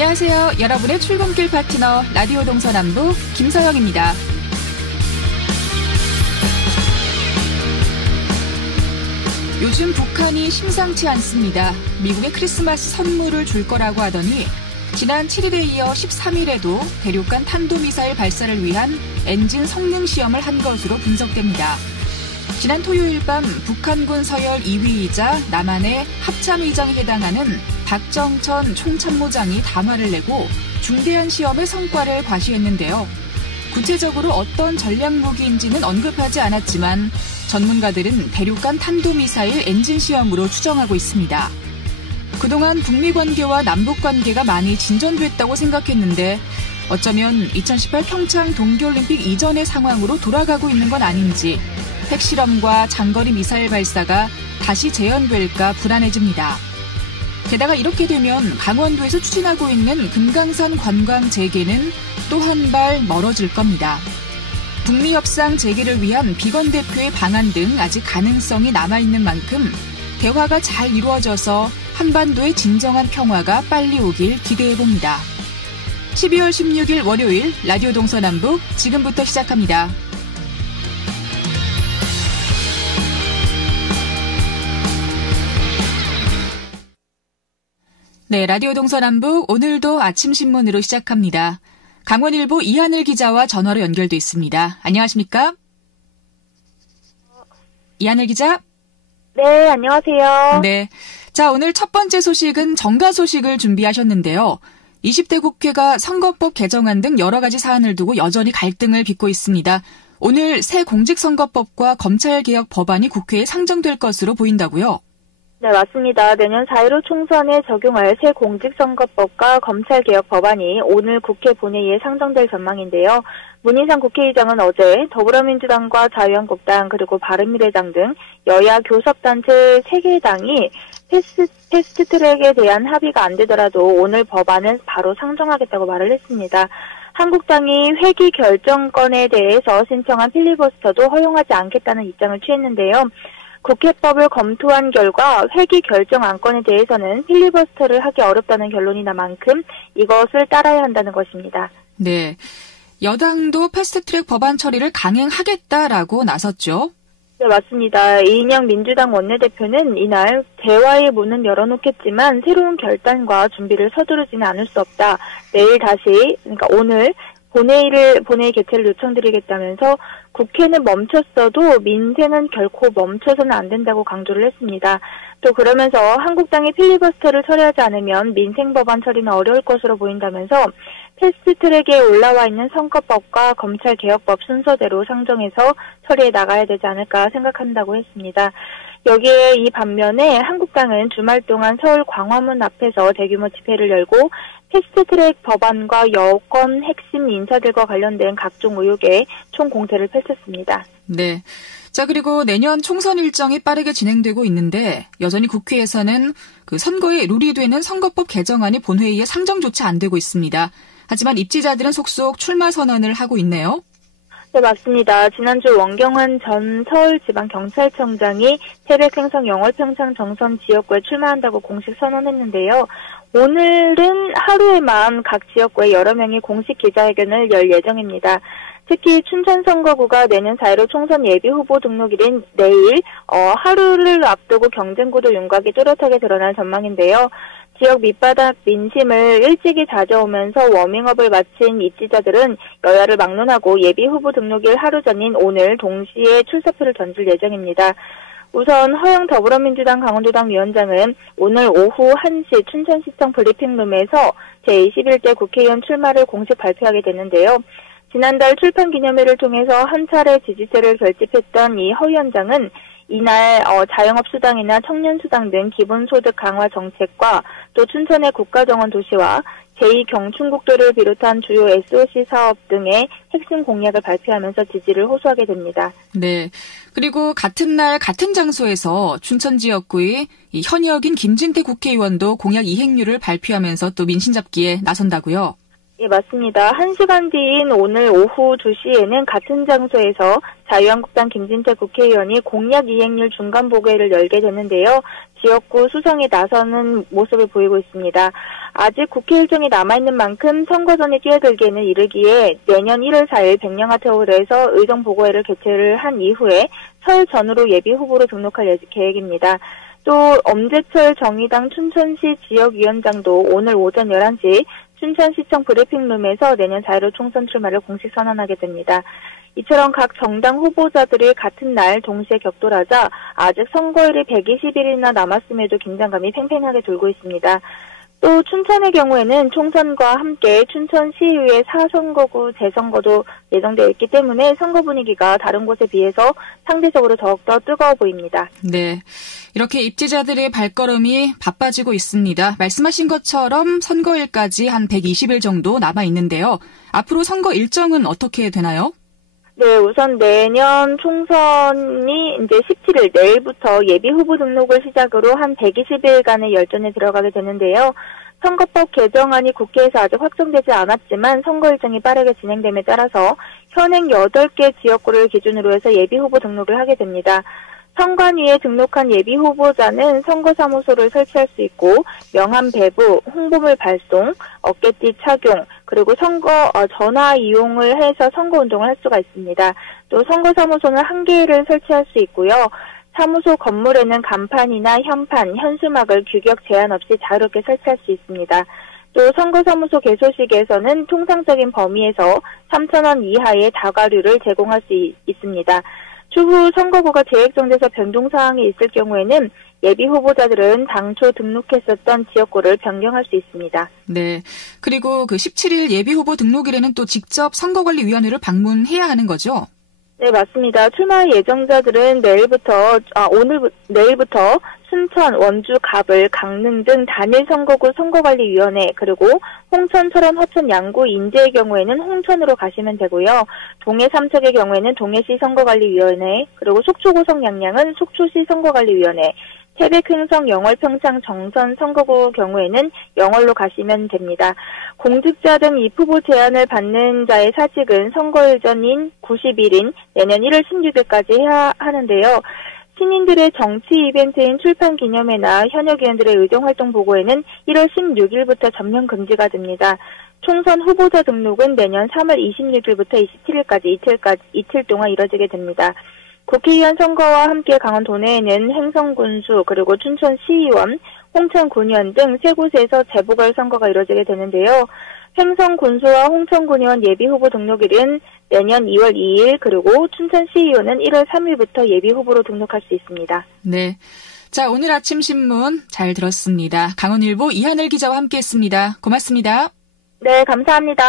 안녕하세요. 여러분의 출근길 파트너 라디오 동서남북 김서영입니다. 요즘 북한이 심상치 않습니다. 미국에 크리스마스 선물을 줄 거라고 하더니 지난 7일에 이어 13일에도 대륙간 탄도미사일 발사를 위한 엔진 성능 시험을 한 것으로 분석됩니다. 지난 토요일 밤 북한군 서열 2위이자 남한의 합참의장에 해당하는 박정천 총참모장이 담화를 내고 중대한 시험의 성과를 과시했는데요. 구체적으로 어떤 전략무기인지는 언급하지 않았지만 전문가들은 대륙간 탄도미사일 엔진 시험으로 추정하고 있습니다. 그동안 북미 관계와 남북 관계가 많이 진전됐다고 생각했는데 어쩌면 2018 평창 동계올림픽 이전의 상황으로 돌아가고 있는 건 아닌지 핵실험과 장거리 미사일 발사가 다시 재현될까 불안해집니다. 게다가 이렇게 되면 강원도에서 추진하고 있는 금강산 관광 재개는 또 한 발 멀어질 겁니다. 북미 협상 재개를 위한 비건 대표의 방안 등 아직 가능성이 남아있는 만큼 대화가 잘 이루어져서 한반도의 진정한 평화가 빨리 오길 기대해봅니다. 12월 16일 월요일 라디오 동서남북 지금부터 시작합니다. 네, 라디오 동서남북 오늘도 아침 신문으로 시작합니다. 강원일보 이하늘 기자와 전화로 연결돼 있습니다. 안녕하십니까? 이하늘 기자? 네, 안녕하세요. 네. 자, 오늘 첫 번째 소식은 정가 소식을 준비하셨는데요. 20대 국회가 선거법 개정안 등 여러 가지 사안을 두고 여전히 갈등을 빚고 있습니다. 오늘 새 공직선거법과 검찰개혁 법안이 국회에 상정될 것으로 보인다고요? 네, 맞습니다. 내년 4.15 총선에 적용할 새 공직선거법과 검찰개혁 법안이 오늘 국회 본회의에 상정될 전망인데요. 문희상 국회의장은 어제 더불어민주당과 자유한국당 그리고 바른미래당 등 여야 교섭단체 3개 당이 패스트트랙에 대한 합의가 안 되더라도 오늘 법안은 바로 상정하겠다고 말을 했습니다. 한국당이 회기 결정권에 대해서 신청한 필리버스터도 허용하지 않겠다는 입장을 취했는데요. 국회법을 검토한 결과 회기 결정 안건에 대해서는 필리버스터를 하기 어렵다는 결론이 난 만큼 이것을 따라야 한다는 것입니다. 네, 여당도 패스트트랙 법안 처리를 강행하겠다라고 나섰죠? 네, 맞습니다. 이인영 민주당 원내대표는 이날 대화의 문은 열어놓겠지만 새로운 결단과 준비를 서두르지는 않을 수 없다. 내일 다시, 그러니까 오늘 본회의 개최를 요청드리겠다면서 국회는 멈췄어도 민생은 결코 멈춰서는 안 된다고 강조를 했습니다. 또 그러면서 한국당이 필리버스터를 처리하지 않으면 민생 법안 처리는 어려울 것으로 보인다면서 패스트트랙에 올라와 있는 선거법과 검찰개혁법 순서대로 상정해서 처리해 나가야 되지 않을까 생각한다고 했습니다. 여기에 이 반면에 한국당은 주말 동안 서울 광화문 앞에서 대규모 집회를 열고 패스트트랙 법안과 여권 핵심 인사들과 관련된 각종 의혹에 총공세를 펼쳤습니다. 네. 자, 그리고 내년 총선 일정이 빠르게 진행되고 있는데 여전히 국회에서는 그 선거에 룰이 되는 선거법 개정안이 본회의에 상정조차 안 되고 있습니다. 하지만 입지자들은 속속 출마 선언을 하고 있네요. 네, 맞습니다. 지난주 원경환 전 서울지방경찰청장이 태백행성 영월평창 정선 지역구에 출마한다고 공식 선언했는데요. 오늘은 하루에만 각 지역구에 여러 명이 공식 기자회견을 열 예정입니다. 특히 춘천 선거구가 내년 4.15 총선 예비 후보 등록일인 내일 하루를 앞두고 경쟁구도 윤곽이 뚜렷하게 드러날 전망인데요. 지역 밑바닥 민심을 일찍이 다져오면서 워밍업을 마친 입지자들은 여야를 막론하고 예비 후보 등록일 하루 전인 오늘 동시에 출사표를 던질 예정입니다. 우선 허영 더불어민주당 강원도당 위원장은 오늘 오후 1시 춘천시청 브리핑룸에서 제21대 국회의원 출마를 공식 발표하게 됐는데요. 지난달 출판 기념회를 통해서 한 차례 지지세를 결집했던 이 허 위원장은 이날 자영업수당이나 청년수당 등 기본소득 강화 정책과 또 춘천의 국가정원 도시와 제2경춘국도를 비롯한 주요 SOC 사업 등의 핵심 공약을 발표하면서 지지를 호소하게 됩니다. 네. 그리고 같은 날 같은 장소에서 춘천 지역구의 현역인 김진태 국회의원도 공약 이행률을 발표하면서 또 민심 잡기에 나선다고요? 예, 맞습니다. 1시간 뒤인 오늘 오후 2시에는 같은 장소에서 자유한국당 김진태 국회의원이 공약 이행률 중간 보고회를 열게 되는데요. 지역구 수성에 나서는 모습을 보이고 있습니다. 아직 국회 일정이 남아있는 만큼 선거 전에 뛰어들기에는 이르기에 내년 1월 4일 백령아트홀에서 의정 보고회를 개최를 한 이후에 설 전후로 예비 후보로 등록할 계획입니다. 또 엄재철 정의당 춘천시 지역위원장도 오늘 오전 11시 춘천시청 브리핑룸에서 내년 4.15 총선 출마를 공식 선언하게 됩니다. 이처럼 각 정당 후보자들이 같은 날 동시에 격돌하자 아직 선거일이 120일이나 남았음에도 긴장감이 팽팽하게 돌고 있습니다. 또 춘천의 경우에는 총선과 함께 춘천시의회 4선거구 재선거도 예정되어 있기 때문에 선거 분위기가 다른 곳에 비해서 상대적으로 더욱더 뜨거워 보입니다. 네, 이렇게 입지자들의 발걸음이 바빠지고 있습니다. 말씀하신 것처럼 선거일까지 한 120일 정도 남아 있는데요. 앞으로 선거 일정은 어떻게 되나요? 네, 우선 내년 총선이 이제 17일 내일부터 예비 후보 등록을 시작으로 한 120일간의 열전에 들어가게 되는데요. 선거법 개정안이 국회에서 아직 확정되지 않았지만 선거 일정이 빠르게 진행됨에 따라서 현행 8개 지역구를 기준으로 해서 예비 후보 등록을 하게 됩니다. 선관위에 등록한 예비 후보자는 선거사무소를 설치할 수 있고 명함 배부, 홍보물 발송, 어깨띠 착용, 그리고 선거 전화 이용을 해서 선거운동을 할 수가 있습니다. 또 선거사무소는 1개를 설치할 수 있고요. 사무소 건물에는 간판이나 현판, 현수막을 규격 제한 없이 자유롭게 설치할 수 있습니다. 또 선거사무소 개소식에서는 통상적인 범위에서 3,000원 이하의 다과류를 제공할 수 있습니다. 추후 선거구가 재획정돼서 변동사항이 있을 경우에는 예비 후보자들은 당초 등록했었던 지역구를 변경할 수 있습니다. 네. 그리고 그 17일 예비 후보 등록일에는 또 직접 선거관리위원회를 방문해야 하는 거죠? 네, 맞습니다. 출마 예정자들은 내일부터 순천, 원주, 갑을, 강릉 등 단일 선거구 선거관리위원회, 그리고 홍천, 철원, 화천, 양구, 인제의 경우에는 홍천으로 가시면 되고요. 동해 삼척의 경우에는 동해시 선거관리위원회, 그리고 속초, 고성, 양양은 속초시 선거관리위원회, 태백, 횡성, 영월, 평창, 정선 선거구 경우에는 영월로 가시면 됩니다. 공직자 등 입후보 제안을 받는 자의 사직은 선거일 전인 90일인 내년 1월 16일까지 해야 하는데요. 신인들의 정치 이벤트인 출판 기념회나 현역 의원들의 의정활동 보고에는 1월 16일부터 전면 금지가 됩니다. 총선 후보자 등록은 내년 3월 26일부터 27일까지 이틀 동안 이뤄지게 됩니다. 국회의원 선거와 함께 강원 도내에는 횡성군수, 그리고 춘천시의원, 홍천군의원 등 세 곳에서 재보궐선거가 이뤄지게 되는데요. 횡성군수와 홍천군의원 예비후보 등록일은 내년 2월 2일, 그리고 춘천시의원은 1월 3일부터 예비후보로 등록할 수 있습니다. 네. 자, 오늘 아침 신문 잘 들었습니다. 강원일보 이하늘 기자와 함께했습니다. 고맙습니다. 네, 감사합니다.